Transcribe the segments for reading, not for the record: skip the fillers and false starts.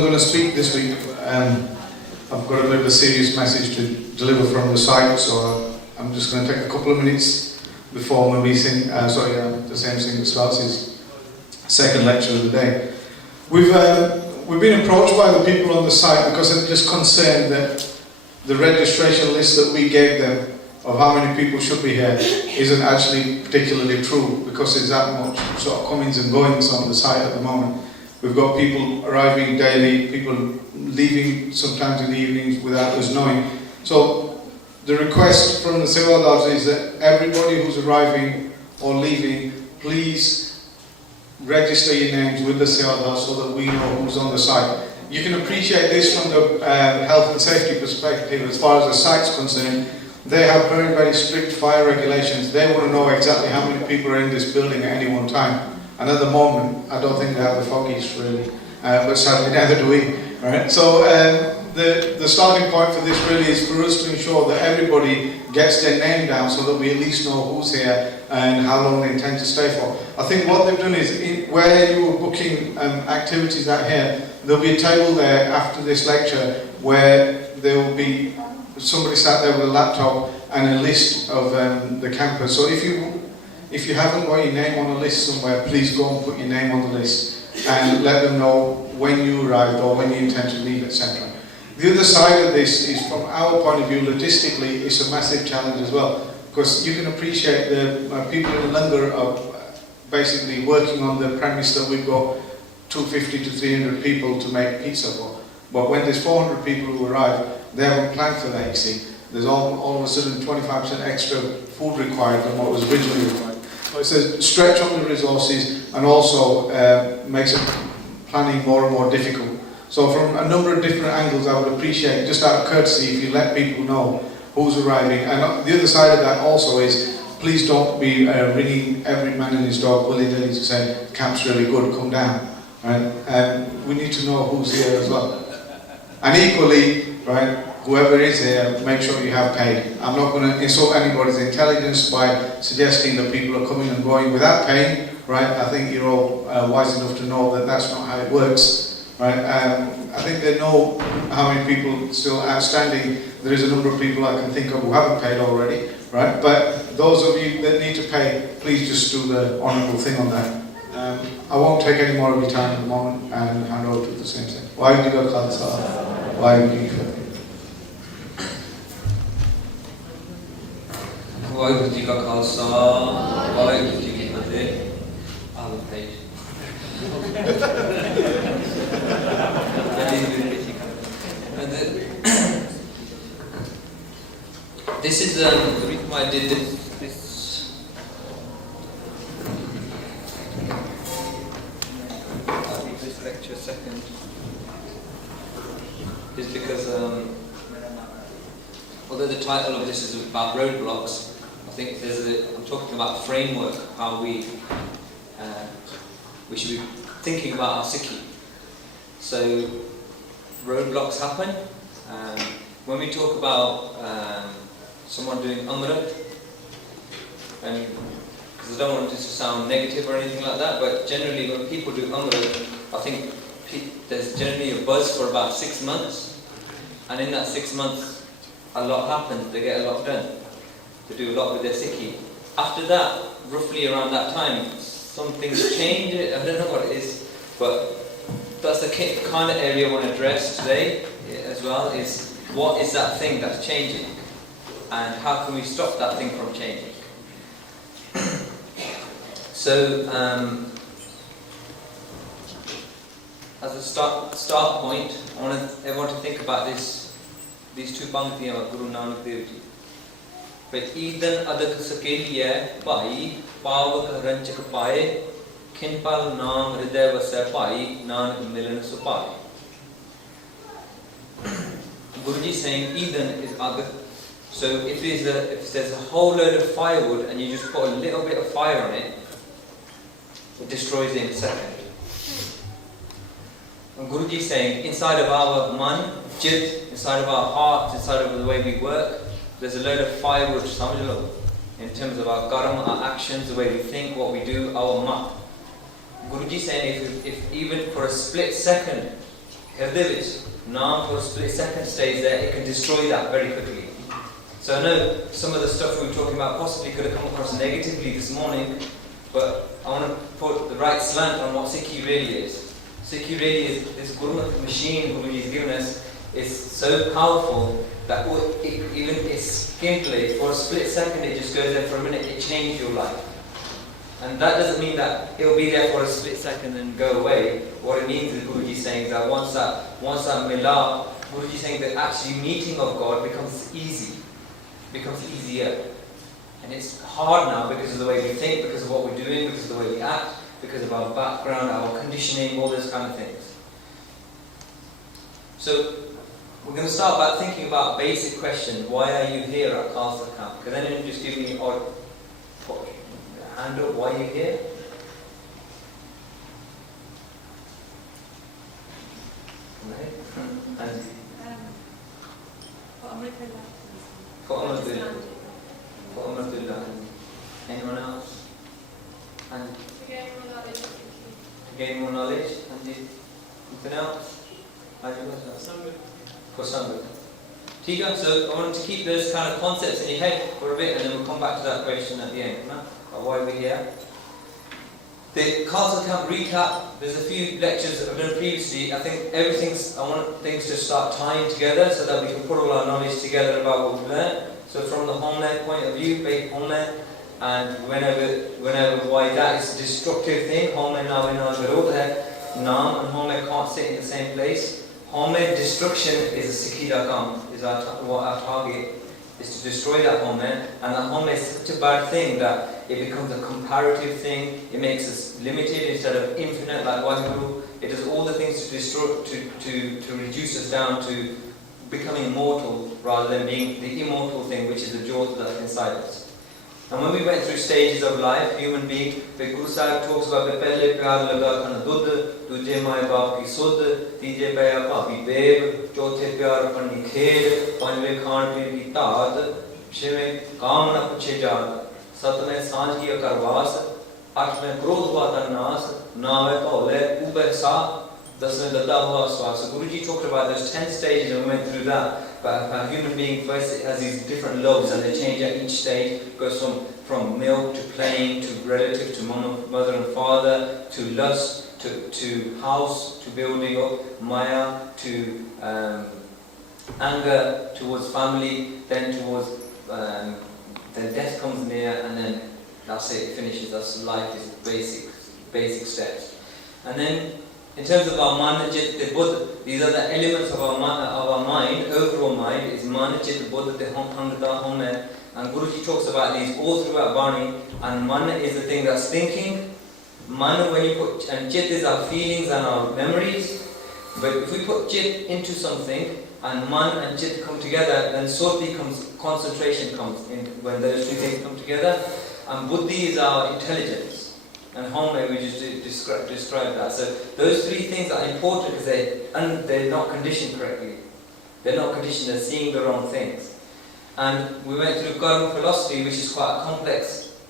I'm going to speak this week. I've got a bit of a serious message to deliver from the site, so I'm just going to take a couple of minutes before my meeting. Tarsem Singh starts his second lecture of the day. We've been approached by the people on the site because they're just concerned that the registration list that we gave them of how many people should be here isn't actually particularly true, because there's that much sort of comings and goings on the site at the moment. We've got people arriving daily, people leaving sometimes in the evenings without us knowing. So the request from the Sewadars is that everybody who's arriving or leaving, please register your names with the Sewadars so that we know who's on the site. You can appreciate this from the health and safety perspective. As far as the site's concerned, they have very, very strict fire regulations. They want to know exactly how many people are in this building at any one time. And at the moment, I don't think they have the foggies really, but sadly neither do we. Right? So the starting point for this really is for us to ensure that everybody gets their name down so that we at least know who's here and how long they intend to stay for. I think what they've done is, where you were booking activities out here, there'll be a table there after this lecture where there will be somebody sat there with a laptop and a list of the campers. So if you haven't got your name on a list somewhere, please go and put your name on the list and let them know when you arrived or when you intend to leave, etc. The other side of this is, from our point of view, logistically, it's a massive challenge as well, because you can appreciate the people in London are basically working on the premise that we've got 250 to 300 people to make pizza for. But when there's 400 people who arrive, they haven't planned for that, you see. There's all of a sudden 25% extra food required than what was originally required. So it's a stretch on the resources, and also makes planning more and more difficult. So from a number of different angles, I would appreciate, just out of courtesy, if you let people know who's arriving. And the other side of that also is, please don't be ringing every man and his dog willy-nilly to say, camp's really good, come down. Right? We need to know who's here as well. And equally, right, whoever is here, make sure you have paid. I'm not going to insult anybody's intelligence by suggesting that people are coming and going without paying, right? I think you're all wise enough to know that that's not how it works, right? I think they know how many people still outstanding. There is a number of people I can think of who haven't paid already, right? But those of you that need to pay, please just do the honourable thing on that. I won't take any more of your time at the moment and hand over to the same thing. Why do you go Khalsa? Why do you go? Waheguru ji ਕਾ ਖਾਲਸਾ ਵਾਹਿਗੁਰੂ ਜੀ ਕੀ ਫਤਿਹ ਆਹ page This is the reason why I did this I'll read this lecture second is because although the title of this is about roadblocks, I think I'm talking about a framework, how we should be thinking about our sikhi. So roadblocks happen. When we talk about someone doing Amrit, and because I don't want this to sound negative or anything like that, but generally when people do Amrit, I think there's generally a buzz for about 6 months, and in that 6 months a lot happens, they get a lot done. They do a lot with their sikhi. After that, roughly around that time, some things change. I don't know what it is, but that's the kind of area I want to address today as well, is what is that thing that's changing, and how can we stop that thing from changing. So, as a start point, I want everyone to think about these two panktiyan of Guru Nanak Dev Ji. But Idan adak sakeliye bhai pavak ranchak paye khinpal naam hriday vasai bhai nanak milan supaye. Guruji saying Idan is agat. So if there's a whole load of firewood and you just put a little bit of fire on it, it destroys it in a second. And Guruji is saying, inside of our man, jit, inside of our hearts, inside of the way we work, there's a load of firewood, in terms of our karma, our actions, the way we think, what we do, our mat. Guruji is saying, if even for a split second Hirde vich naam for a split second stays there, it can destroy that very quickly. So I know some of the stuff we were talking about possibly could have come across negatively this morning, but I want to put the right slant on what Sikhi really is. Sikhi really is this Gurmat machine Guruji has given us is so powerful that even it's gameplay for a split second, it just goes there for a minute, it changes your life. And that doesn't mean that it'll be there for a split second and go away. What it means is Guruji saying that once that milah, Guruji saying that actually meeting of God becomes easier. And it's hard now because of the way we think, because of what we're doing, because of the way we act, because of our background, our conditioning, all those kind of things. So we're going to start by thinking about basic questions. Why are you here at Khalsa camp? Can anyone just give me a hand up? Why are you here? And for Amritullah. For Amritullah. Anyone else? And To gain more knowledge. to gain more knowledge. And anything else? For Sangha. Tika, so I want to keep those kind of concepts in your head for a bit, and then we'll come back to that question at the end. Why we're here. The Khalsa camp recap, there's a few lectures that I've done previously. I think I want things to start tying together so that we can put all our knowledge together about what we've learned. So from the homeland point of view, big homeland, and whenever why that is a destructive thing, homeland now in our Naam and homeland can't sit in the same place. Homeland destruction is a Sikhida kam, is our target, is to destroy that homeland, and that homeland is such a bad thing that it becomes a comparative thing. It makes us limited instead of infinite, like Waheguru. It does all the things to destroy, to reduce us down to becoming immortal rather than being the immortal thing, which is the jyot that's inside us. And when we went through stages of life, human being, the Guru Sahib talks about the pehle pyar laga khana dudh, duje mai baap ki sudh, tije paya bhabi beb, chauthe pyar panni khed, panjve khaan peen ki taat, shve kaam na puche jaat, satve sanj ki akarvas, आठवें क्रोध हुआ था नास, नावे तौले, ऊबे सा, दसवें दद्दा हुआ स्वास. So Guruji talked about those 10 stages and we went through that. But a human being first has these different loves and they change at each stage. It goes from milk to plain to relative to mother and father to lust to house to building up, maya to anger towards family, then towards then death comes near, and then that's it, it finishes. That's life is basic steps. And then in terms of our man, the Buddha, these are the elements of our mind, overall mind is man, the Buddha, the hangda, homen. And Guruji talks about these all throughout Bani. And man is the thing that's thinking. Man, when you put, and chit is our feelings and our memories. But if we put chit into something, and man and chit come together, then soti comes, concentration comes in when those two things come together. And buddhi is our intelligence. And home we just describe that. So those three things are important because they're not conditioned correctly. They're not conditioned, they're seeing the wrong things. And we went through karma philosophy, which is quite a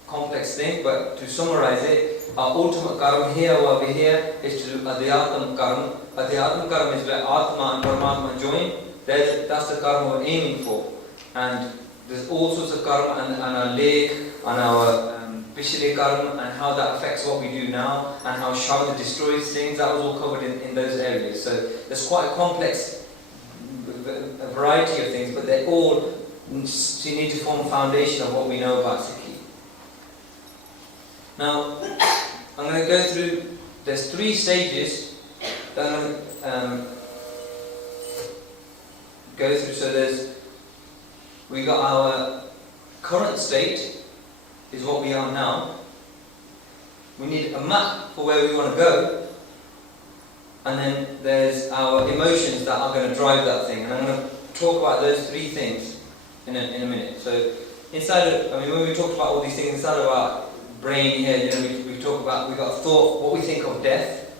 complex thing, but to summarize it, our ultimate karma here over here is to do adhyatma karma. Adhyatma karma is where Atma and Paramatma join. That's the karma we're aiming for. And there's all sorts of karma and our leg, and our Pishile karma, and how that affects what we do now, and how Shabda destroys things. That was all covered in those areas. So there's quite a complex variety of things, but they all need to form a foundation of what we know about Sikhi. Now, I'm going to go through, there's 3 stages that I'm going to go through. So we got our current state, is what we are now. We need a map for where we want to go, and then there's our emotions that are going to drive that thing. And I'm going to talk about those 3 things in a minute. So inside of, when we talked about all these things inside of our brain here, we talk about, we've got thought, what we think of death.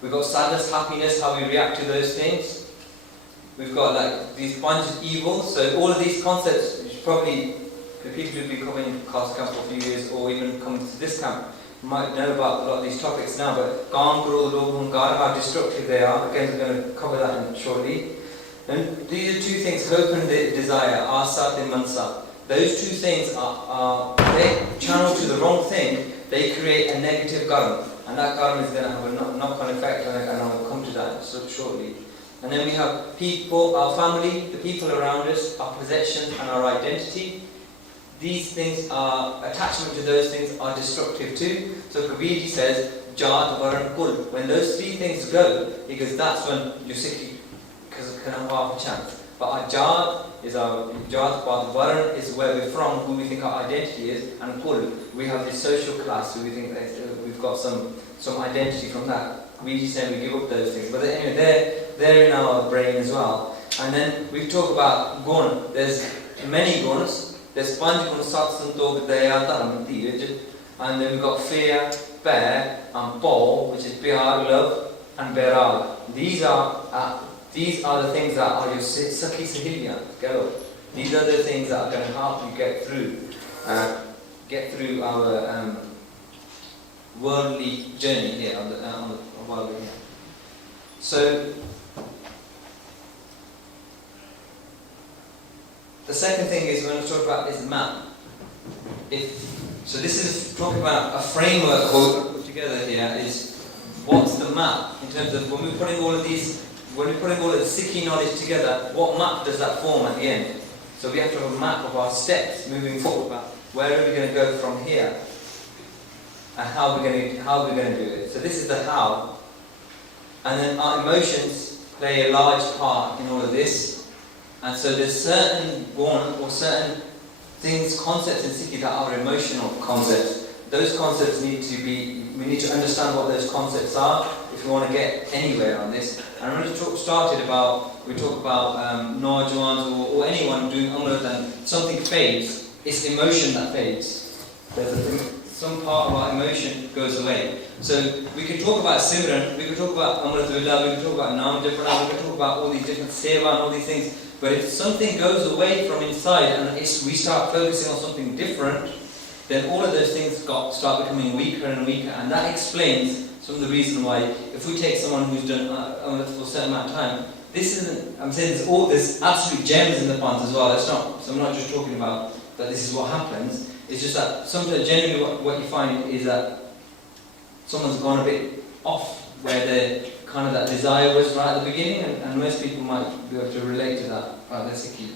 We've got sadness, happiness, how we react to those things. We've got like these bunch of evils. So all of these concepts, which probably the people who've been coming to Khalsa camp for a few years, or even coming to this camp, might know about a lot of these topics now, but Kaam, Krodh, Lobh, Ahankar, how destructive they are. Again, we're going to cover that shortly. And these are two things, hope and desire, asat and mansa. Those two things they channel to the wrong thing, they create a negative karma. And that karma is going to have a knock-on effect, and I'll come to that shortly. And then we have people, our family, the people around us, our possessions and our identity. These things are, attachment to those things are destructive too. So Kabirji says, Jat, Varan, Kul. When those three things go, he goes, that's when you're sick, because it can have half a chance. But our Jat is our Jat, Varan is where we're from, who we think our identity is, and Kul, we have this social class, so we think that we've got some identity from that. We just say we give up those things. But anyway, they're in our brain as well. And then we talk about gun. There's many guns. There's Panj Gun, Sat Santokh, Daya, Dharam, Dheeraj. And then we've got fear, Pair, and Paw, which is Pyar, love, and Bairag. These are the things that are your Sakhi Sahiliyan. These are the things that are going to help you get through our worldly journey here on the while we're here. So the second thing is we're going to talk about is map. So this is talking about a framework we'll put together here. Is what's the map in terms of when we're putting all of the Sikhi knowledge together, what map does that form at the end? So we have to have a map of our steps moving forward. About where are we going to go from here, and how we're going to do it. So this is the how, and then our emotions play a large part in all of this. And so there's certain certain things, concepts in Sikhi that are emotional concepts. Those concepts we need to understand what those concepts are if we want to get anywhere on this. And when we talk about Naujwans or anyone doing Amrit and something fades, it's emotion that fades. Some part of our emotion goes away. So we can talk about Simran, we can talk about Amrit Villa, we can talk about Nam Japana, we can talk about all these different Seva and all these things. But if something goes away from inside and we start focusing on something different, then all of those things start becoming weaker and weaker. And that explains some of the reason why, if we take someone who's done Amrit for a certain amount of time, this isn't, I'm saying there's absolute gems in the pants as well. So I'm not just talking about that this is what happens. It's just that sometimes generally what you find is that someone's gone a bit off where that desire was right at the beginning, and most people might be able to relate to that. That's a key.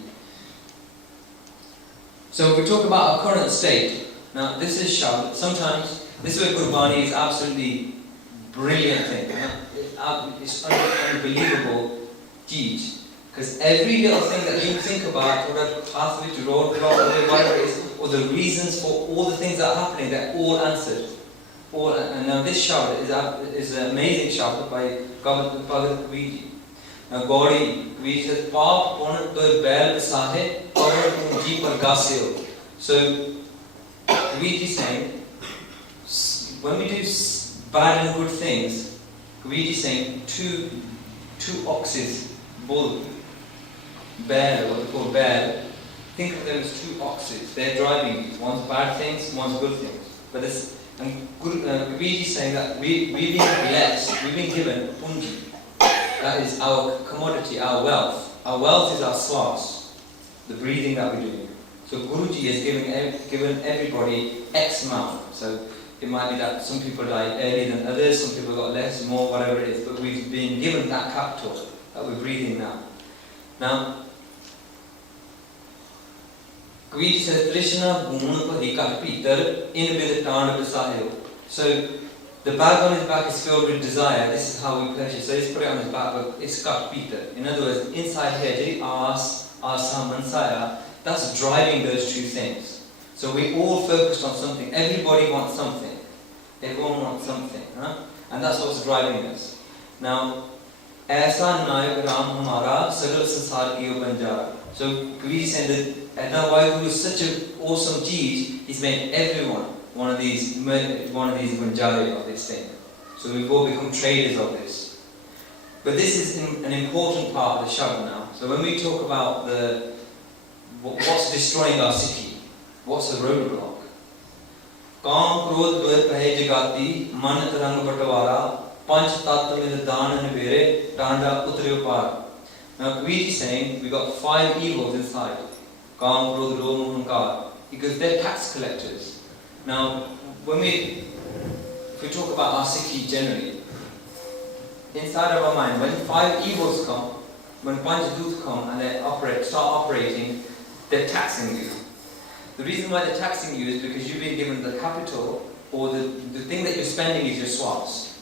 So if we talk about our current state, now this is Shabd. Sometimes this is where Gurbani is absolutely brilliant thing. It's unbelievable deed. Because every little thing that you think about, or that pathway to roadblock, or whatever it is, or the reasons for all the things that are happening, they're all answered. And now this Shabd is an amazing Shabd by Bhagat Kabirji. Now Gauri Kabirji says, Paap Pon Tur Bail Sahe Pavan Punji Par Gaseo. So Kabirji is saying, when we do bad and good things, Kabirji is saying two oxes, bull, bear, what they call bear, think of them as two oxes. They're driving you. One's bad things, one's good things. But Kabirji is saying that we've been blessed, we've been given punji. That is our commodity, our wealth. Our wealth is our swas, the breathing that we're doing. So Guruji has given everybody X amount. So it might be that some people die earlier than others, some people got less, more, whatever it is. But we've been given that capital that we're breathing now. Now, Kabirji says, Krishna Gun Padika Peter in with the Tand Besahyo. So the bag on his back is filled with desire. This is how we purchase. So he's put it on his back, but it's got Peter. In other words, inside here, Asam and Saya, that's driving those two things. So we all focused on something. Everybody wants something. Everyone wants something. And that's what's driving us. Now, Aisa Nayak Ram Hamara Sagal Sansar Kiyo Banjara. So Kabirji said that Waheguru is such an awesome deed, he's made everyone one of these Banjari of this thing. So we've all become traders of this. But this is an important part of the Shabd now. So when we talk about what's destroying our Sikhi, what's the roadblock? काम क्रोध लोह पहे जगाती मन तरंग बटवारा पंच तत्व में दान निवेरे टांडा उतरे पार. Now Kabir is saying we got 5 evils inside. Kam, Krodh, Lobh, Moh, Ahankar. Because they're tax collectors. Now, if we talk about our Sikhi generally, inside of our mind, when 5 evils come, when Panchadut come and they start operating, they're taxing you. The reason why they're taxing you is because you've been given the capital, or the thing that you're spending is your swas.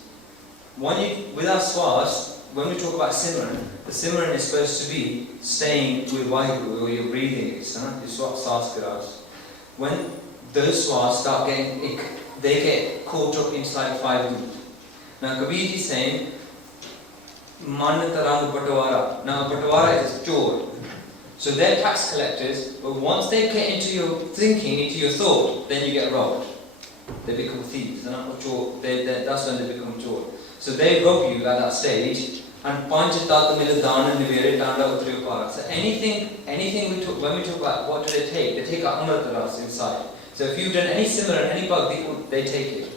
With our swas, when we talk about Simran, the Simran is supposed to be staying with Vaheguru, or you're breathing it, your swas. When those swas start they get caught up inside 5 root. Now Kabir is saying, Man Tarang Patawara. Now Patawara is Chor. So they're tax collectors, but once they get into your thinking, into your thought, then you get robbed. They become thieves. They're not Chor. That's when they become Chor. So they rob you at that stage. And Panchatat Miladana Nivere Tanda Utriyopara. So anything when we talk about what do they take? They take our Amritaras inside. So if you've done any similar, any bug, they take it.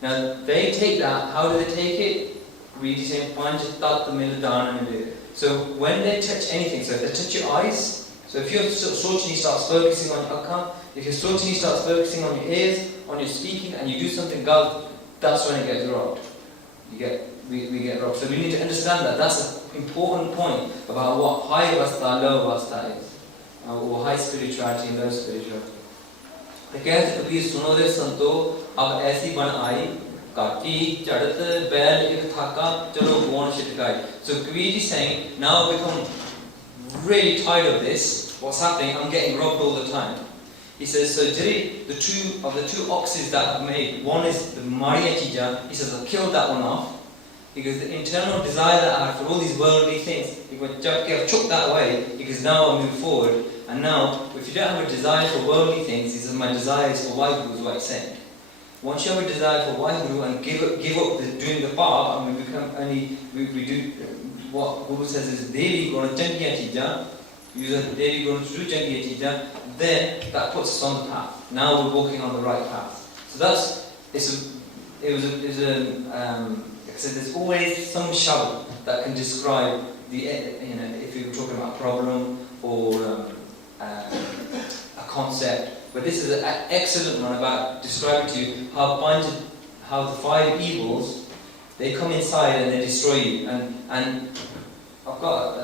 Now they take that, how do they take it? We say Panchatat Miladana Nivere. So when they touch anything, so if they touch your eyes, so if your Sochini starts focusing on your Akkam, if your Sochini starts focusing on your ears, on your speaking, and you do something Galt, that's when it gets robbed. We get robbed. So we need to understand that. That's an important point about what high avastha, low avastha is. Or high spirituality and low spirituality. तो कहते कबीर सुनो दे संतो अब ऐसी बन आई काटी चढ़त बैल एक थाका चलो गोन छिटकाई. So Kabir is saying, now I've become really tired of this. What's happening? I'm getting robbed all the time. He says, so Jiri, the two oxes that I've made, one is the Mariya Chija. He says, I've killed that one off. Because the internal desire that I have for all these worldly things, I've chucked that away, because now I move forward. And now, if you don't have a desire for worldly things, he says, my desire is for Vaheguru, is what he's saying. Once you have a desire for Vaheguru and give up doing the path, and we become we do what Guru says is daily going to changiya chija, daily going to do changiya chija, then that puts us on the path. Now we're walking on the right path. So like I said, there's always some shabd that can describe if you're talking about a problem or a concept. But this is an excellent one about describing to you how the 5 evils, they come inside and they destroy you. And I've got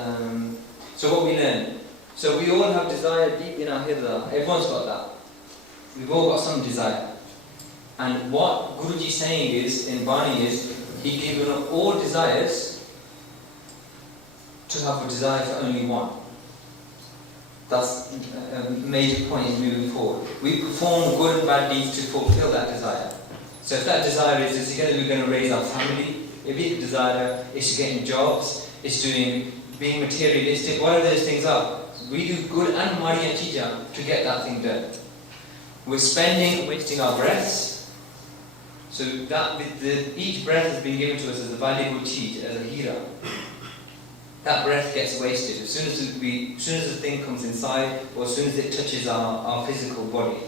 so what we learn. So we all have desire deep in our hirda. Everyone's got that. We've all got some desire. And what Guruji is saying is in Bani is he gave up all desires to have a desire for only one. That's a major point in moving forward. We perform good and bad deeds to fulfill that desire. So if that desire is together we're going to raise our family, if the desire is to getting jobs, is being materialistic, whatever those things are, we do good and Mariya Chija to get that thing done. We're wasting our breaths. So that each breath has been given to us as a valuable cheat, as a hira. That breath gets wasted. As soon as the thing comes inside, or as soon as it touches our physical body,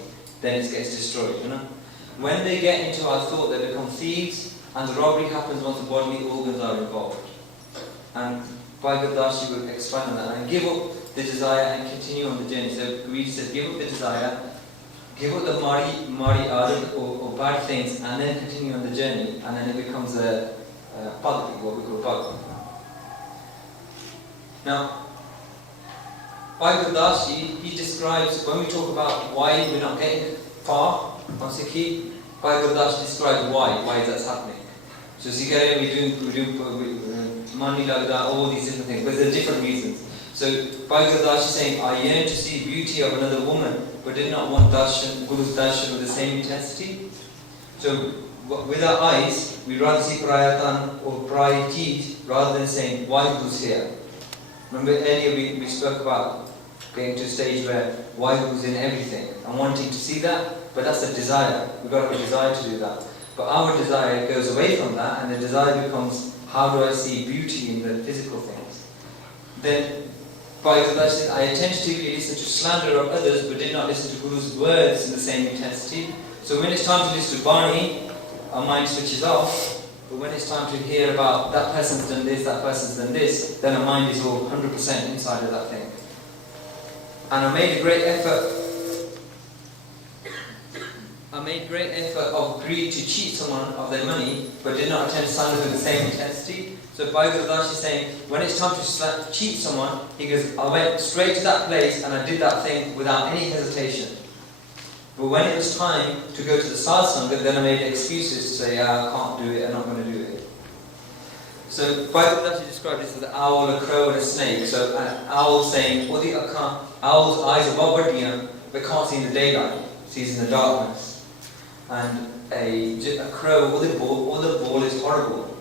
then it gets destroyed. When they get into our thought, they become thieves, and the robbery happens once the bodily organs are involved. And Bhai Tarsem Singh will expand on that and give up the desire and continue on the journey. So we said, give up the desire, give up the mari or bad things, and then continue on the journey, and then it becomes a padhati, what we call bhakti. Now, Bhai Tarsem, he describes, when we talk about why we're not getting far on Sikhi, Bhai Tarsem describes why is that happening. So Sikhi, we do money like that, all these different things, but there are different reasons. So Bhai Tarsem is saying, I yearn to see beauty of another woman, but did not want darshan, Guru's darshan with the same intensity. So with our eyes, we rather see prayatan or prayati rather than saying, why Guru's here? Remember earlier we spoke about getting to a stage where Vaheguru in everything and wanting to see that, but that's a desire. We've got to have a desire to do that. But our desire goes away from that, and the desire becomes, how do I see beauty in the physical things? Then, Bhai Tarsem, I attentively listened to slander of others, but did not listen to Guru's words in the same intensity. So when it's time to listen to Bani, our mind switches off. But when it's time to hear about that person's done this, that person's done this, then our mind is all 100% inside of that thing. And I made a great effort. Of greed to cheat someone of their money, but did not attend sadhana with the same intensity. So Bhai Gurdas is saying, when it's time to cheat someone, he goes, I went straight to that place and I did that thing without any hesitation. But when it was time to go to the satsang, then I made excuses to say, I can't do it, I'm not going to do it. So Bhai Gurdas described this as an owl, a crow, and a snake. So an owl saying, owl's eyes are bobadiyan, but can't see in the daylight, sees in the darkness. And a crow, all the ball is horrible.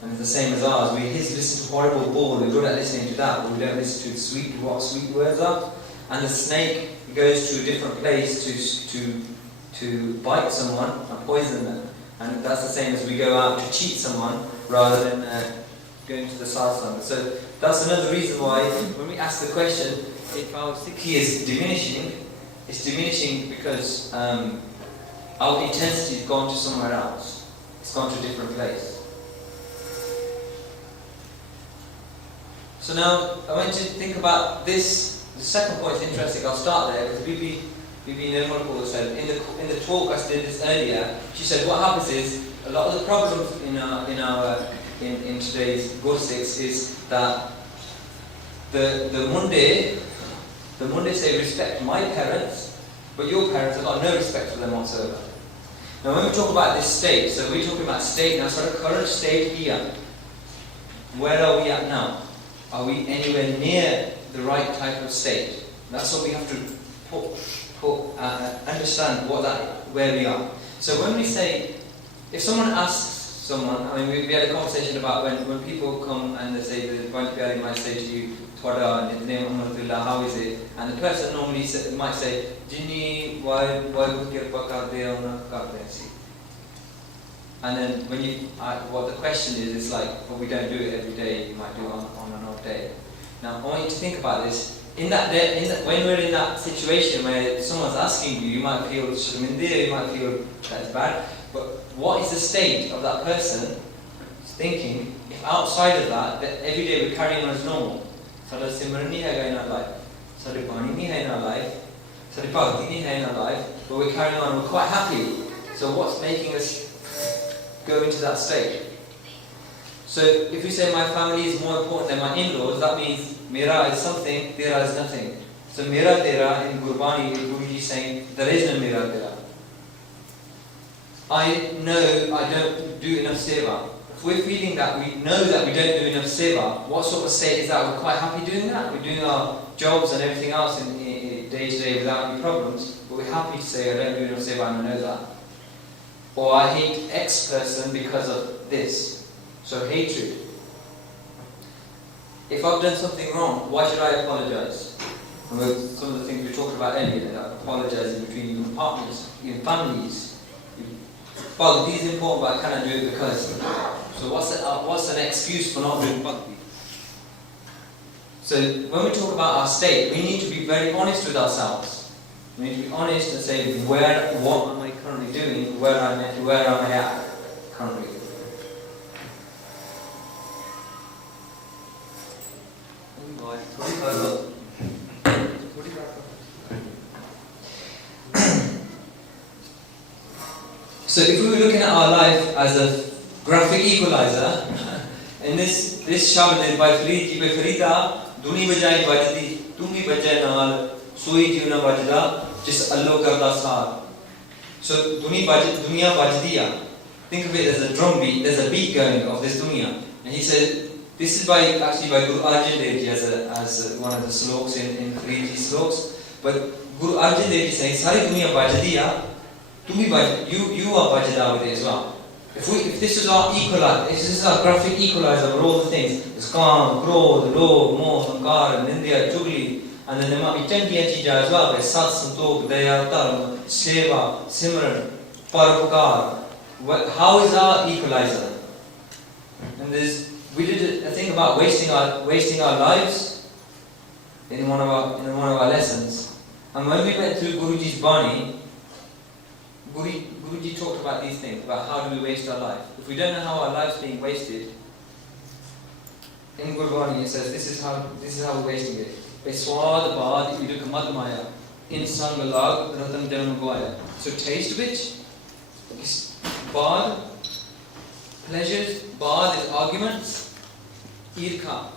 And it's the same as ours. We listen to horrible ball, we're good at listening to that, but we don't listen to what sweet words are. And the snake goes to a different place to bite someone and poison them. And that's the same as we go out to cheat someone rather than going to the satsang. So that's another reason why when we ask the question, if our sikhi is diminishing, it's diminishing because our intensity has gone to somewhere else. It's gone to a different place. So now I want you to think about this. The second point is interesting. I'll start there because Bibi Nirmal said in the talk I did this earlier. She said what happens is a lot of the problems in today's Gursikhs is that the Munde say respect my parents, but your parents have got no respect for them whatsoever. Now when we talk about this state, so we're talking about state now, sort of current state here. Where are we at now? Are we anywhere near the right type of state? That's what we have to understand where we are. So when we say, if someone asks someone, I mean we had a conversation about when people come and they say, the Bhai Pyari might say to you, Thoda, Nitne Muhammadullah, how is it? And the person normally might say, Jinni, why kirpa karde or na karde si? And then when what the question is, it's like, well, we don't do it every day, you might do it on an odd day. Now I want you to think about this. When we're in that situation where someone's asking you, you might feel sharminda, you might feel that's bad, but what is the state of that person thinking if outside of that every day we're carrying on as normal? Sada simran nahi hai in our life, sada bani nahi hai in our life, sada bhakti nahi hai in our life, but we're carrying on, we're quite happy. So what's making us go into that state? So if we say my family is more important than my in-laws, that means mera is something, tera is nothing. So mera tera in Gurbani, Guruji is saying there is no mera tera. I know I don't do enough seva. If we're feeling that we know that we don't do enough seva, what sort of state is that? We're quite happy doing that. We're doing our jobs and everything else in day to day without any problems, but we're happy to say I don't do enough seva and I know that. Or I hate X person because of this. So hatred. If I've done something wrong, why should I apologize? And some of the things we talked about earlier, that apologizing between your partners, your families. Bhakti is important, but I cannot do it because. So what's an excuse for not doing bhakti? So when we talk about our state, we need to be very honest with ourselves. We need to be honest and say, what am I currently doing? Where am I at currently? So if we were looking at our life as a graphic equalizer, in this Shabad by Farida, Duni Bajai Bajdi, Tumi Bajai Nal, Sui Juna Bajda, just Allo Karda Sar. So Dunia Bajdiya, think of it as a drum beat, there's a beat going of this dunya. And he said, this is by Guru Arjan Dev Ji as one of the sloks in Faridi sloks. But Guru Arjan Dev Ji saying, Sari Dunia Bajdiya, you are bajda with it as well. If this is our equalizer, if this is our graphic equalizer of all the things, it's Kam, Krodh, Lobh, Moh, Sankar, Nindya, Chugli, and then there might be 10 chija as well, like Sat, Santokh, Daya, Dharma, Seva, Simran, Paropakar. How is our equalizer? And we did a thing about wasting our lives in one of our lessons. And when we went through Guruji's Bani, Guruji talked about these things, about how do we waste our life. If we don't know how our life's being wasted, in Gurbani it says this is how we're wasting it. Swad baad iduk mad maya, in sang lag ratan janam gaya. So taste which, baad, pleasures, baad is arguments, irkha,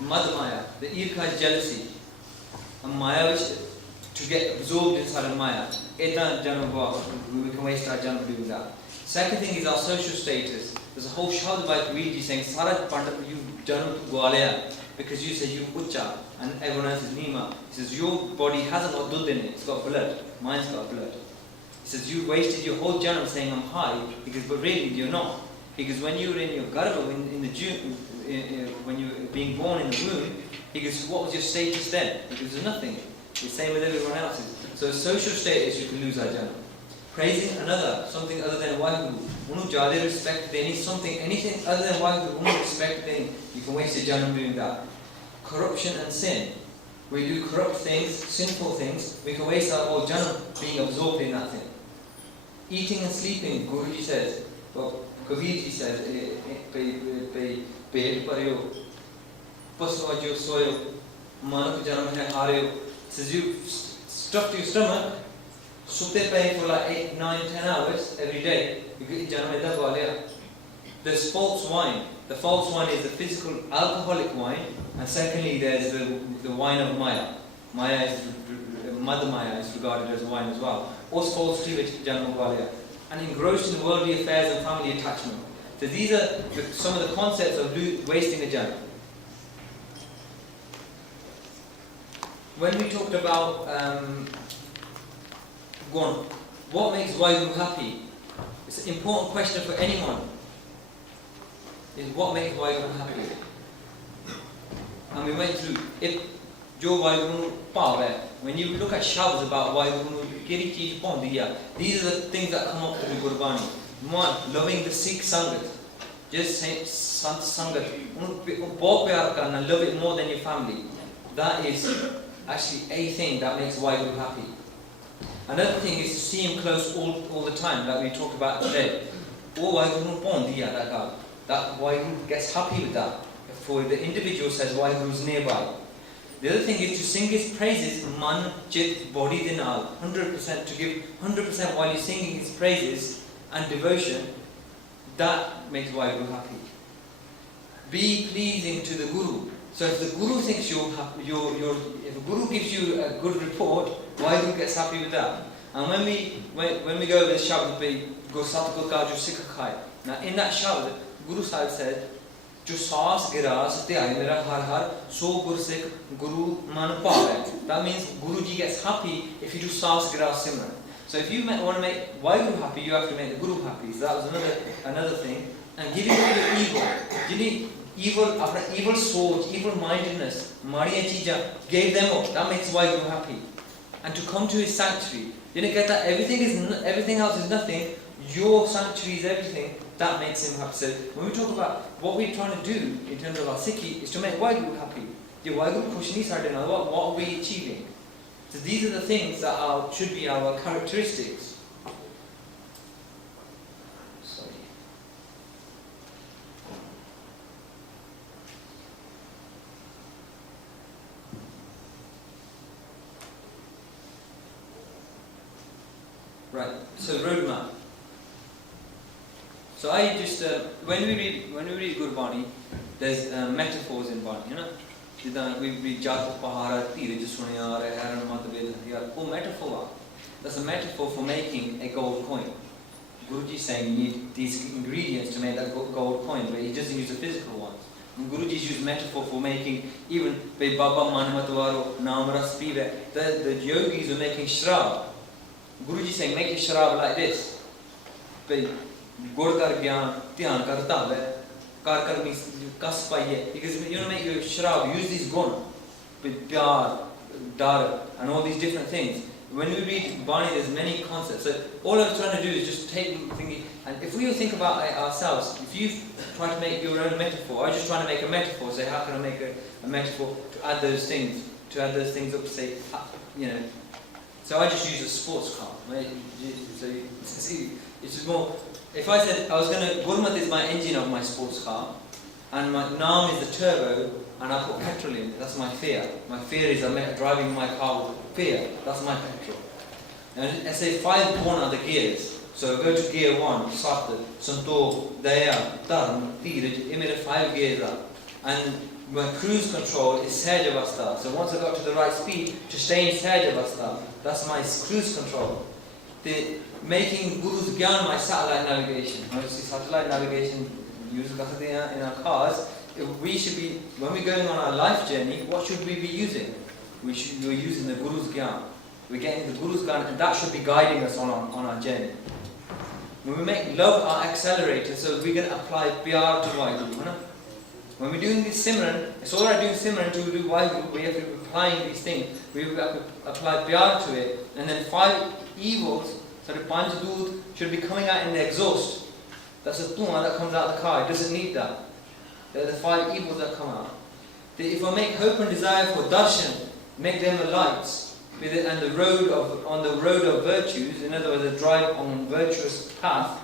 mad maya, the irkha is jealousy, and maya which to get absorbed inside of maya. We can waste our janam doing that. Second thing is our social status. There's a whole shahad by Guruji saying, Sara Pandit, you've done Gwalaya because you say you Ucha and everyone else is Nima. He says, your body hasn't got dud in it, it's got blood. Mine's got blood. He says, you wasted your whole janam saying I'm high, because but really you're not. Because when you were in your garba, when you were being born in the womb, he goes, what was your status then? Because there's nothing. The same with everyone else's. So social status, you can lose our janam. Praising another, something other than Waheguru. Unu jade respect deni, anything other than Waheguru, unu respect deni. You can waste your janam doing that. Corruption and sin. We do corrupt things, sinful things, we can waste our whole janam being absorbed in that thing. Eating and sleeping, Guruji says, well, Kabirji says, pe paryo, pasvajo soyo, manak janam hai haryo. Says you stuffed your stomach, sute pay for like 8, 9, 10 hours every day. There's false wine. The false wine is the physical alcoholic wine, and secondly there's the wine of Maya. Mother Maya is regarded as wine as well. Us false to it, and engrossed in worldly affairs and family attachment. So these are some of the concepts of wasting a janam. When we talked about what makes Waheguru happy? It's an important question for anyone. Is what makes Waheguru happy? And we went through if Jo Waheguru Pav. When you look at shabds about Waheguru, these are the things that come up through Gurbani. One, loving the Sikh Sangat. Just say Sant Sangat. Love it more than your family. That is actually a thing that makes Waheguru happy. Another thing is to see him close all the time, like we talked about today. That Waheguru gets happy with that. For the individual says Waheguru is nearby. The other thing is to sing his praises, man, chit, body, dinal, 100%, to give 100% while you're singing his praises and devotion. That makes Waheguru happy. Be pleasing to the Guru. So if the Guru thinks if the Guru gives you a good report, Waheguru gets happy with that. And when we go over the Shabd, go Satguru ka jo Sikh khai. Now in that Shabd, Guru Sahib said, Jo saas giras tyai mera har har, so Gur Sikh Guru man paave. That means Guruji gets happy if you do saas giras simran. So if you want to make Waheguru happy, you have to make the Guru happy. So that was another thing. And giving up your evil. You need evil soul, evil mindedness, Mariya Chija, gave them up. That makes Waheguru happy. And to come to his sanctuary. You know, get that everything else is nothing. Your sanctuary is everything. That makes him happy. So when we talk about what we're trying to do in terms of our Sikhi, is to make Waheguru happy. Waheguru Kushni Sardin, what are we achieving? So these are the things that should be our characteristics. Right. So roadmap. So I just when we read Gurbani, there's metaphors in Bani, you know. We read Jat Pahara, Tiraj Sunyar, Haran Mataved, oh metaphor. That's a metaphor for making a gold coin. Guruji is saying you need these ingredients to make that gold coin, but he doesn't use the physical ones. And Guruji's used metaphor for making even Baba Manamatwaro, Namras Pive, the yogis were making shrab. Guruji is saying make a shrab like this. Gor kar gyan, dhyan karta hai. Kar means kas paiye. Because you make your shrab, use these gun, pyar, dar, and all these different things. When we read Bani, there's many concepts. So all I'm trying to do is just take thinking, and if we think about it ourselves, if you try to make your own metaphor, I was just trying to make a metaphor. Say, how can I make a metaphor to add those things up? Say, you know. So I just use a sports car. So see, it's more. If I said I was going to, Gurmat is my engine of my sports car, and my Naam is the turbo, and I put petrol in. That's my fear. My fear is I'm driving my car with fear. That's my petrol. And I say 5 born are the gears. So go to gear 1, Sat, Santo, Daya, Dharm, Tiraj, I 5 gears are. And my cruise control is Sahaj Avastha. So once I got to the right speed, to stay in Sahaj Avastha, that's my cruise control. The making Guru's Gyan my satellite navigation. Obviously satellite navigation used in our cars. We should be, when we're going on our life journey, what should we be using? We're using the Guru's Gyan. We're getting the Guru's Gyan, and that should be guiding us on our journey. When we make love our accelerator, so we're going to apply Pyar to Vaheguru. When we're doing this Simran, it's all right doing Simran to do Vaheguru, we have to be applying these things. We have to apply Pyar to it, and then 5 evils, so the Panch Doodh should be coming out in the exhaust. That's a Tuan that comes out of the car, it doesn't need that. They're the 5 evils that come out. If I make hope and desire for darshan, make them the lights, and the on the road of virtues, in other words, a drive on virtuous path,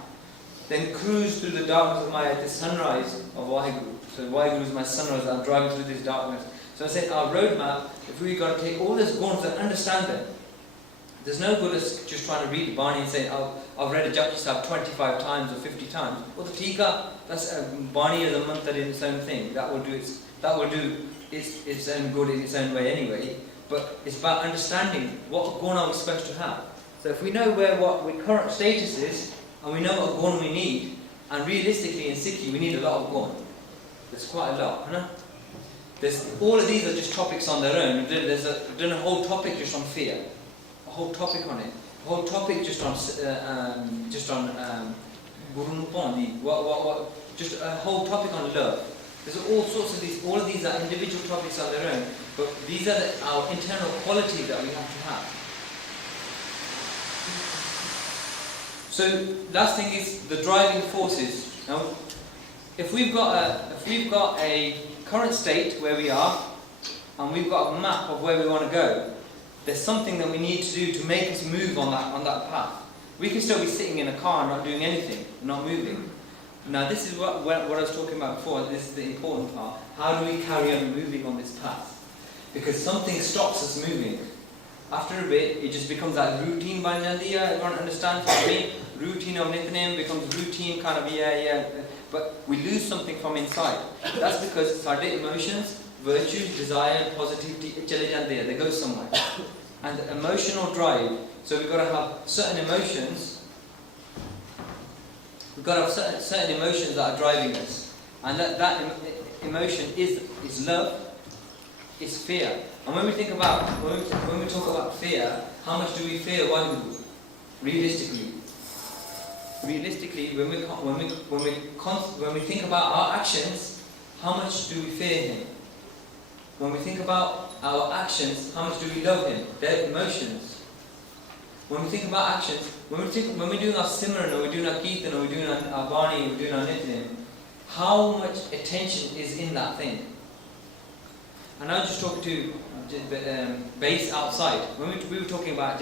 then cruise through the darkness of Maya at the sunrise of Vaheguru. So Vaheguru is my sunrise, I'm driving through this darkness. So I say our roadmap, if we got to take all these guns and understand them, there's no good as just trying to read the Bani and say, oh, I've read a Japji Sahib 25 times or 50 times. Well, the Tika, that's Bani is a mantra in its own thing. That will do its own good in its own way anyway. But it's about understanding what gun are we supposed to have. So if we know what our current status is, and we know what gun we need, and realistically in Sikhi we need a lot of gun. There's quite a lot, all of these are just topics on their own. There's a whole topic just on fear, a whole topic on it, a whole topic just on Guru Nupon, just a whole topic on love. There's all sorts of these. All of these are individual topics on their own, but these are our internal qualities that we have to have. So last thing is the driving forces. Now, if we've got a current state where we are, and we've got a map of where we want to go, there's something that we need to do to make us move on that path. We can still be sitting in a car and not doing anything, not moving. Now this is what I was talking about before. This is the important part. How do we carry on moving on this path? Because something stops us moving. After a bit, it just becomes that routine. Everyone understands what I mean? Routine of Nithanim becomes routine kind of but we lose something from inside. That's because our emotions, virtues, desire, and positivity, they go somewhere. And the emotional drive. So we've got to have certain emotions. We've got to have certain emotions that are driving us. And that emotion is love, is fear. And when we think about, when we talk about fear, how much do we fear Vaheguru? Realistically. Realistically, when we think about our actions, how much do we fear Him? When we think about our actions, how much do we love Him? Their emotions. When we think about actions, when we're doing our Simran, or we're doing our Kirtan, or we're doing our Bani, or we're doing our Nithanim, how much attention is in that thing? And I was just talking to base outside. When we were talking about,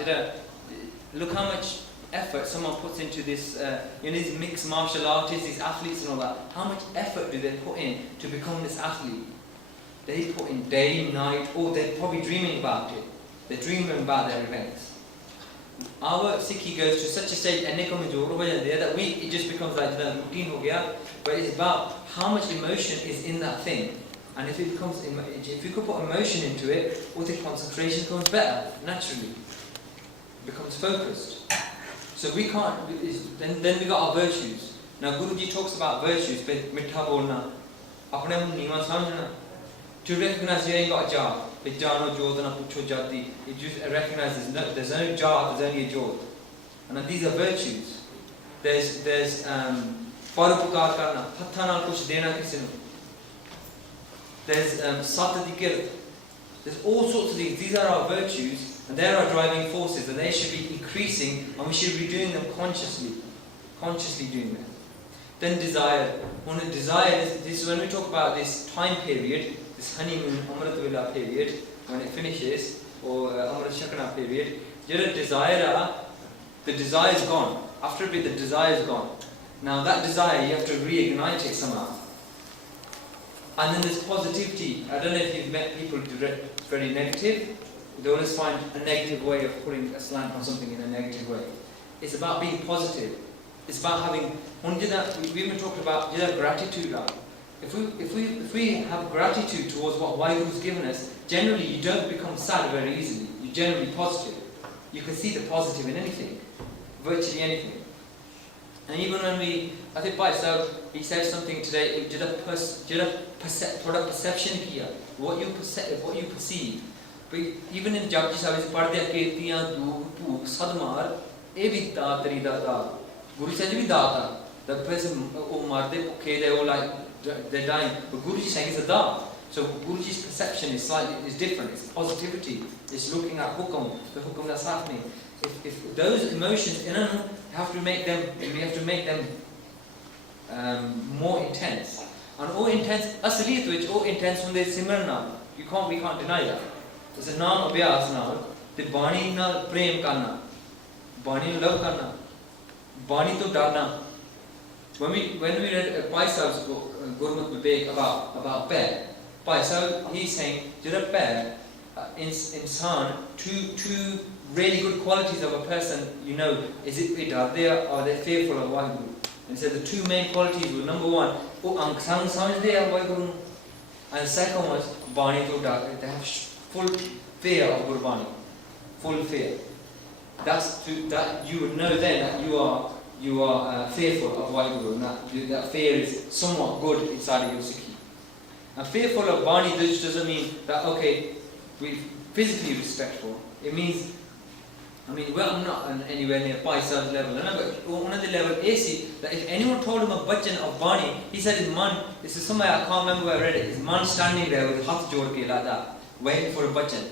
look how much effort someone puts into this, these mixed martial artists, these athletes and all that. How much effort do they put in to become this athlete? They put in day, night, or they're probably dreaming about it. They're dreaming about their events. Our Sikhi goes to such a stage, that it just becomes like routine ho gaya, but it's about how much emotion is in that thing. And if you could put emotion into it, all the concentration becomes better, naturally. It becomes focused. So we can't, then we got our virtues. Now Guruji talks about virtues, mitha bolna, apne mun niwa samjhna. To recognize you ain't got a jar. It just recognizes there's no jar, there's only a jod. And these are virtues. There's parupakar karna, hatha nal kuch dena kisi nu. There's satadikir. There's all sorts of these. These are our virtues, and they're our driving forces, and they should be increasing, and we should be doing them consciously doing them. Then desire. When we talk about this time period, this honeymoon, Amrit Vila period, when it finishes, or Amrit Shakana period, Jada desire, the desire is gone. After a bit, the desire is gone. Now that desire, you have to reignite it somehow. And then there's positivity. I don't know if you've met people very negative. They always find a negative way of putting a slant on something in a negative way. It's about being positive. It's about having. We've even talked about gratitude. If we have gratitude towards what Waheguru's given us, generally you don't become sad very easily. You're generally positive. You can see the positive in anything, virtually anything. And even when I think Bhai Sahib, he said something today, perception here, what you perceive. But even in Japji Sahib, it's part of the Kirtiyan, Duk, Sadmar, Evita, Trida, Guru said, Vidata. The person who marde, okay, they're all like, they're dying. But Guruji is saying it's a da. So Guruji's perception is different. It's positivity. It's looking at hukum, the hukum that's happening. If those emotions, we have to make them more intense. And all intense, asaliyat which all intense when they simran na, we can't deny that. It's a naam abhyas na, the bani na prem karna, bani na love karna, bani to darna. When we read Bhai Sahib's Gurmat Vivek about pair, Bhai Sahib, he's saying, jada pair, insan, two really good qualities of a person, is it idardya or they're fearful of Waheguru. And he said the two main qualities were, number one, angsang samajde Waheguru, and the second was bani to dar. They have full fear of Gurbani, full fear. That you would know then that you are fearful of Waheguru, and that fear is somewhat good inside of your Sikhi. And fearful of Bani doesn't mean that we're physically respectful. It means, I'm not anywhere near Bhai Sahib's level, but one of the level is that if anyone told him a bhajan of Bani, he said his man, this is somewhere I can't remember where I read it, his man standing there with hath jod ke like that, waiting for a bhajan.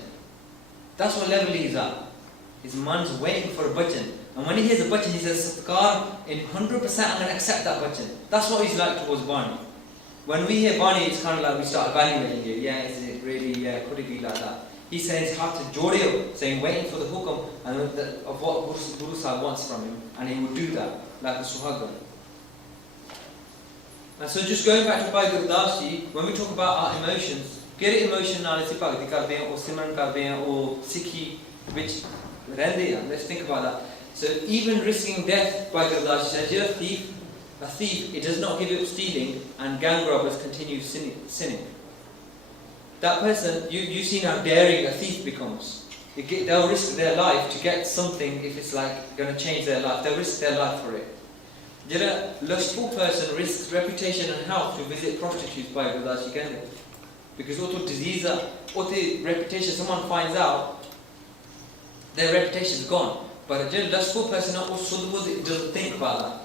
That's what level he is at. His man's waiting for a bhajan. And when he hears a bhajan, he says, God, in 100% I'm going to accept that bhajan. That's what he's like towards Bani. When we hear Bani, it's kind of like we start evaluating it. Yeah, is it really, could it be like that? He says, have to jodeo, saying, waiting for the hukum and of what Guru Sahib wants from him. And he would do that, like the Suhagan. And so just going back to Bhai Gurdas Ji, when we talk about our emotions, kehde emotion naal assi bhagti karde hain, or simran karde hain, or Sikhi, which rehde hain. Let's think about that. So even risking death, Bhai Gurdas Ji says, you're a thief, it does not give up stealing, and gang robbers continue sinning. That person, you've seen how daring a thief becomes. They'll risk their life to get something if it's like going to change their life. They'll risk their life for it. A lustful person risks reputation and health to visit prostitutes by Gurdas Ji Kende. Because auto disease, auto reputation, someone finds out, their reputation is gone. But a lustful person doesn't think about that.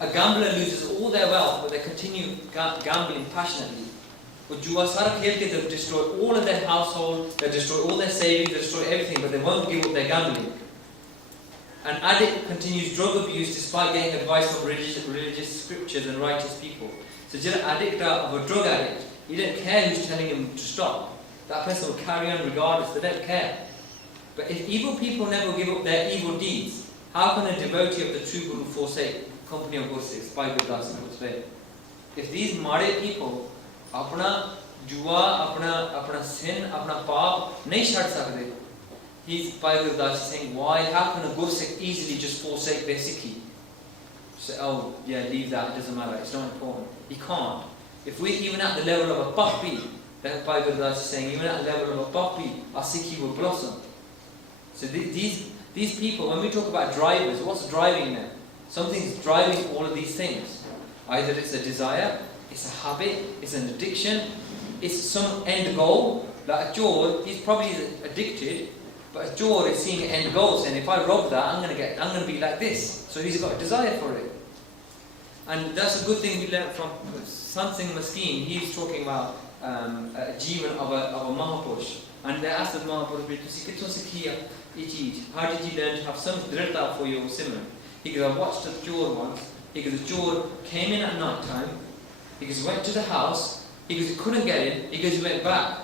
A gambler loses all their wealth, but they continue gambling passionately. They've destroyed all of their household, they destroy all their savings, they destroy everything, but they won't give up their gambling. An addict continues drug abuse despite getting advice from religious scriptures and righteous people. So just an addict of a drug addict, he don't care who's telling him to stop. That person will carry on regardless, they don't care. But if evil people never give up their evil deeds, how can a devotee of the true Guru forsake company of Gursikhs? Bhai Gurdas Ji. If these made people apna jua, apna sin, apna paap nahi chhad sakde, he's Bhai Gurdas Ji saying, why? How can a Gursikh easily just forsake their Sikhi? Say, oh yeah, leave that, it doesn't matter, it's not important. He can't. If we're even at the level of a puppy, then Bhai Gurdas is saying, even at the level of a puppy, our Sikhi will blossom. So these people, when we talk about drivers, what's driving them? Something's driving all of these things. Either it's a desire, it's a habit, it's an addiction, it's some end goal. Like a Jor, he's probably addicted, but a Jor is seeing an end goal, saying if I rob that, I'm going to be like this. So he's got a desire for it. And that's a good thing we learned from something Maskeen. He's talking about a jivan of a Mahapurush. And they asked the Mahapurush, how did you learn to have some dhrita for your simran? He goes, I watched a Jor once. He goes, the Jor came in at night time. He goes, went to the house. He goes, he couldn't get in. He goes, he went back.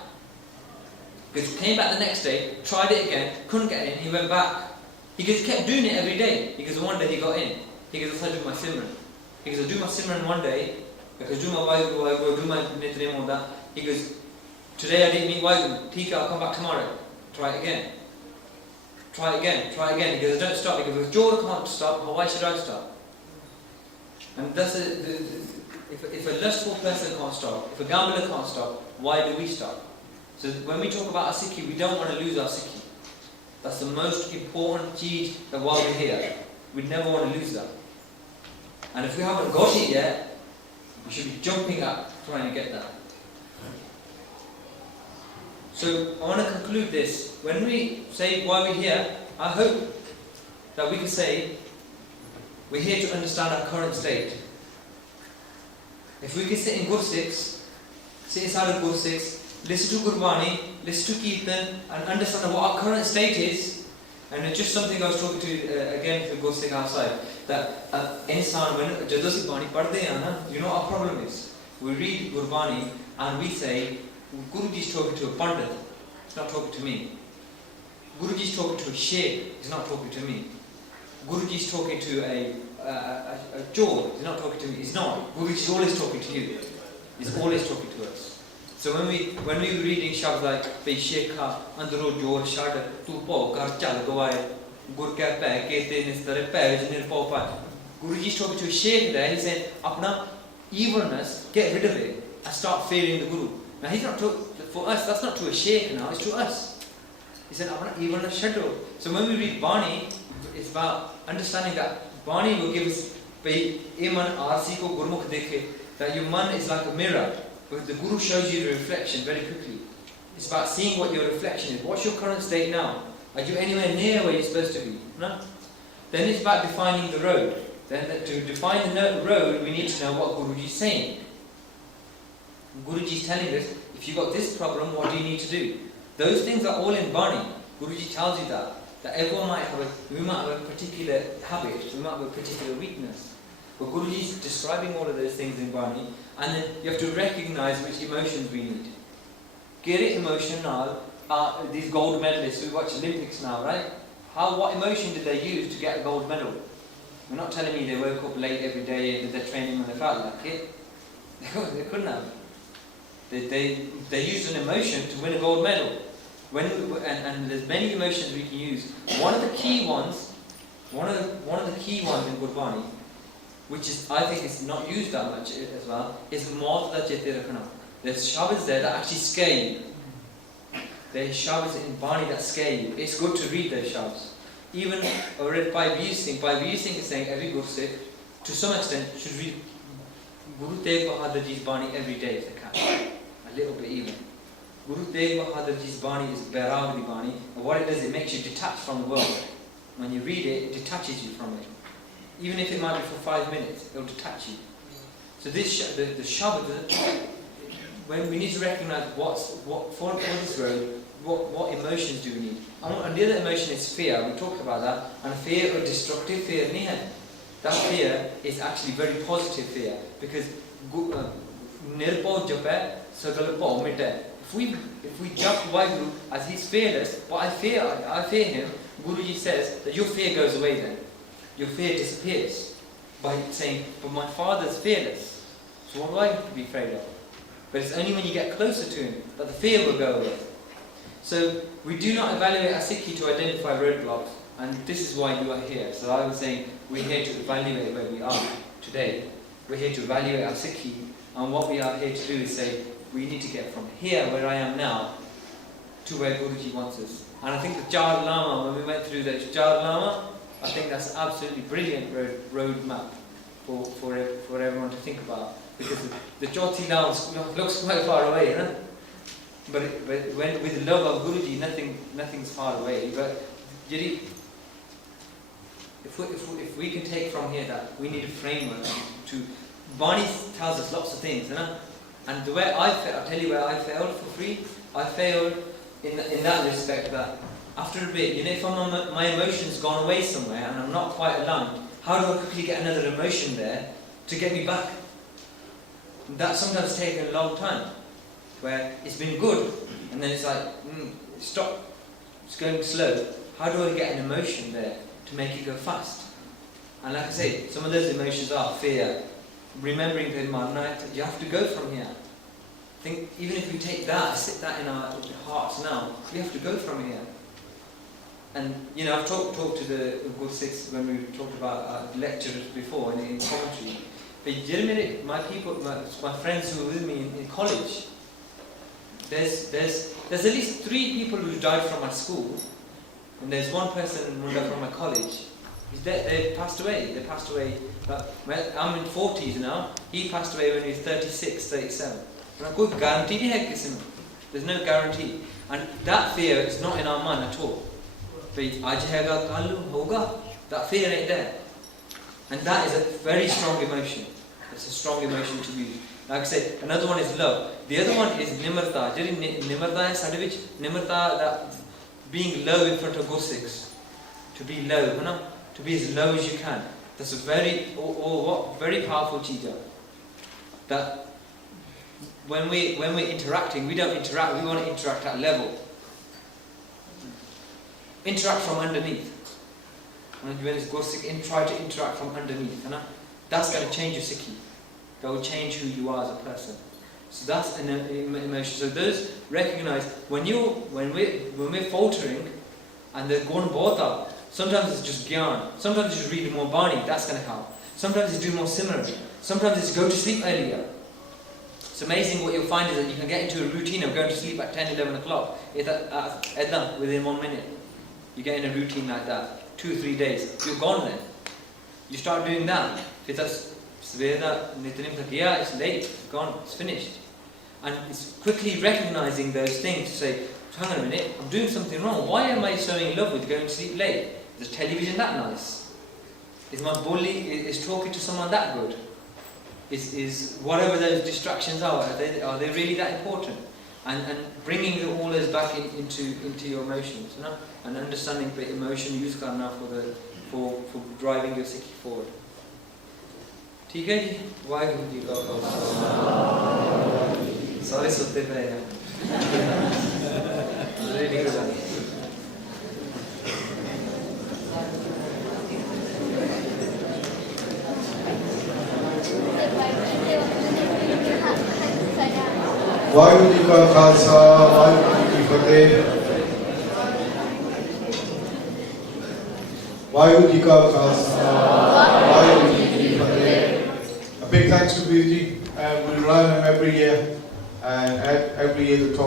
Because he came back the next day, tried it again, couldn't get in, he went back. He goes, he kept doing it every day. He goes, one day he got in. He goes, I do my Simran. He goes, I do my Simran one day, because do my Vaheguru, do my Nitnem, all that. He goes, today I didn't meet Vaheguru, Tika, I'll come back tomorrow. Try it again. Try it again, try it again. He goes, don't stop. He goes, if Jordan can't stop, why should I stop? And that's if a lustful person can't stop, if a gambler can't stop, why do we stop? So when we talk about our Sikhi, we don't want to lose our Sikhi. That's the most important cheez that while we're here, we never want to lose that. And if we haven't got it yet, we should be jumping up trying to get that. So I want to conclude this. When we say why we're here, I hope that we can say we're here to understand our current state. If we can sit in Gursikhs, sit inside of Gursikhs, listen to Gurbani, listen to Kirtan, and understand what our current state is. And it's just something I was talking to again to Gursikh outside, that insan when jadon se Bani padhte hain na, you know our problem is. We read Gurbani and we say, Guruji is talking to a Pandit, he's not talking to me. Guruji is talking to a Sheikh, he's not talking to me. Guruji is talking to a Jor, he's not talking to me. He's not. Guruji is always talking to you. He's always talking to us. So when we were reading shabds like Bhai Shekha, Andro Jor Shad, Tu Po, Gar Chal Gawai, Gur Ka Pe, Kete Nistare Pe, Jinir Po Pa. Guruji is talking to a Sheikh there, he's saying, Apna evilness, get rid of it and start fearing the Guru. Now he's not talking, for us, that's not to a Sheikh now, it's to us. He said, Apna evilness shadow. So when we read Bani, it's about understanding that Bani will give us Iman Arsi ko Gurmukh dekhe, that your man is like a mirror, but the Guru shows you the reflection very quickly. It's about seeing what your reflection is. What's your current state now? Are you anywhere near where you're supposed to be? No? Then it's about defining the road. Then to define the road, we need to know what Guruji is saying. Guruji is telling us, if you've got this problem, what do you need to do? Those things are all in Bani. Guruji tells you that everyone we might have a particular habit, we might have a particular weakness. But Guruji is describing all of those things in Bani, and then you have to recognize which emotions we need. Kere emotion now are these gold medalists who watch Olympics now, right? What emotion did they use to get a gold medal? We're not telling me they woke up late every day and did their training when they felt like it. They couldn't have. They used an emotion to win a gold medal. And there's many emotions we can use. One of the key ones in Gurbani, which is I think is not used that much as well, is Maut Chete Rakhna. There's shabds there that actually scare you. There's shabds in Bani that scare you. It's good to read those shabds. Even I read Bhai Tarsem Singh is saying every Gursikh, to some extent, should read Guru Tegh Bahadur Ji's Bani every day if they can. A little bit even. Guru Tegh Bahadur Ji's Bani is Bairagli Bani, and what it does, it makes you detached from the world. When you read it, it detaches you from it. Even if it might be for 5 minutes, it will detach you. So this the Shabbat, when we need to recognize for this road, what emotions do we need? And the other emotion is fear. We talked about that. And fear or destructive fear, that fear is actually very positive fear, because nirpo jape sagalpo mite. If we jump Vaheguru as he's fearless, but I fear him, Guruji says that your fear goes away then. Your fear disappears by saying, but my father's fearless, so what do I have to be afraid of? But it's only when you get closer to him that the fear will go away. So we do not evaluate our Sikhi to identify roadblocks, and this is why you are here. So I was saying, we're here to evaluate where we are today. We're here to evaluate our Sikhi, and what we are here to do is say, we need to get from here, where I am now, to where Guruji wants us. And I think the Char Lama, when we went through the Char Lama, I think that's an absolutely brilliant road map for everyone to think about. Because the Chauthi Lama looks quite far away, huh? But when with the love of Guruji, nothing's far away. But if we can take from here that we need a framework to Bani tells us lots of things, huh? And the way I'll tell you where I failed for free. I failed in that respect that after a bit, if my emotion's gone away somewhere and I'm not quite aligned, how do I quickly get another emotion there to get me back? That sometimes takes a long time, where it's been good, and then it's like, stop, it's going slow. How do I get an emotion there to make it go fast? And like I say, some of those emotions are fear, remembering the night, you have to go from here. I think even if we take that, sit that in our hearts now, we have to go from here. And I've talked to the good six when we talked about lectures before and in commentary. But generally, my friends who were with me in college, there's at least 3 people who died from my school, and there's 1 person who died from my college. They passed away. They passed away. I'm in 40s now. He passed away when he was 36, 37. There's no guarantee. And that fear is not in our mind at all. That fear ain't there. And that is a very strong emotion. It's a strong emotion to use. Like I said, another one is love. The other one is nimarta. Nimarta is nimarta, that being low in front of Gursikhs. To be low, to be as low as you can. That's a very powerful cheetah. That when we're interacting, we don't interact, we want to interact at level. Interact from underneath. When it's Gursikh, try to interact from underneath. That's going to change your Sikhi. That will change who you are as a person. So that's an emotion. So those recognize when we're faltering and they're going bota. Sometimes it's just gyan. Sometimes it's just reading more bani. That's going to help. Sometimes it's doing more simran. Sometimes it's go to sleep earlier. It's amazing what you'll find is that you can get into a routine of going to sleep at 10, 11 o'clock. Within 1 minute. You get in a routine like that. 2 or 3 days. You're gone then. You start doing that. It's late, it's gone, it's finished. And it's quickly recognizing those things to say, hang on a minute, I'm doing something wrong. Why am I so in love with going to sleep late? Is the television that nice? Is my bully, is talking to someone that good? Is whatever those distractions are they really that important? And bringing all those back into your emotions, and understanding the emotion use karna for driving your Sikhi forward. ठीक है जी वाहिगुरु जी का खालसा सारे सुनते पे हैं really good Waheguru ji का खालसा वाहिगुरु जी की फतेह वाहिगुरु जी का खालसा वाहिगुरु जी की फतेह. A big thanks to Guruji. We rely on him every year, and every year the talk